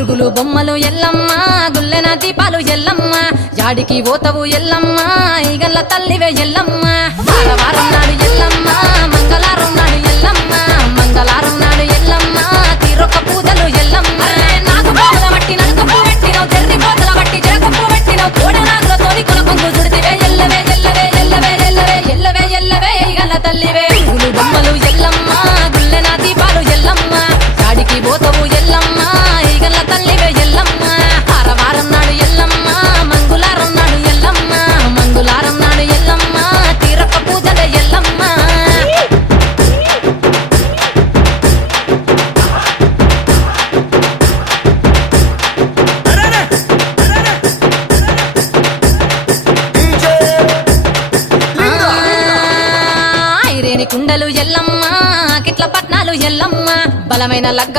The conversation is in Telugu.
గురుగులు బొమ్మలు ఎల్లమ్మ గుల్లెన దీపాలు ఎల్లమ్మ జాడికి పోతవు ఎల్లమ్మ ఈగల్ల తల్లివే ఎల్లమ్మ వారం నాడు ఎల్లమ్మ మంగళారం నాడు ఎల్లమ్మ మంగళారం నాడు ఎల్లమ్మ తీరొక్క పూజలు ఎల్లమ్మ నాకు పోగల బట్టి నలుకప్పు పెట్టినవు తెర్రి పోతల బట్టి జరకప్పు పెట్టినవు కోడ నాగులతోని కొనకొంగు చుడితివే ఎల్లవే ఎల్లవే ఎల్లవే ఎల్లవే ఎల్లవే ఎల్లవే ఈగల్ల తల్లివే గురుగులు బొమ్మలు ఎల్లమ్మ గుల్లెన దీపాలు ఎల్లమ్మ జాడికి పోతవు ఎల్లమ్మ ఈగల్ల తల్లివే ఎల్లమ్మ వారం నాడు ఎల్లమ్మ మంగళారం నాడు ఎల్లమ్మ మంగళారం నాడు ఎల్లమ్మ తీరొక్క పూజలే ఎల్లమ్మ ఐరేని కుండలు ఎల్లమ్మ కిట్ల పట్నాలు ఎల్లమ్మ బలమైన లగ్గం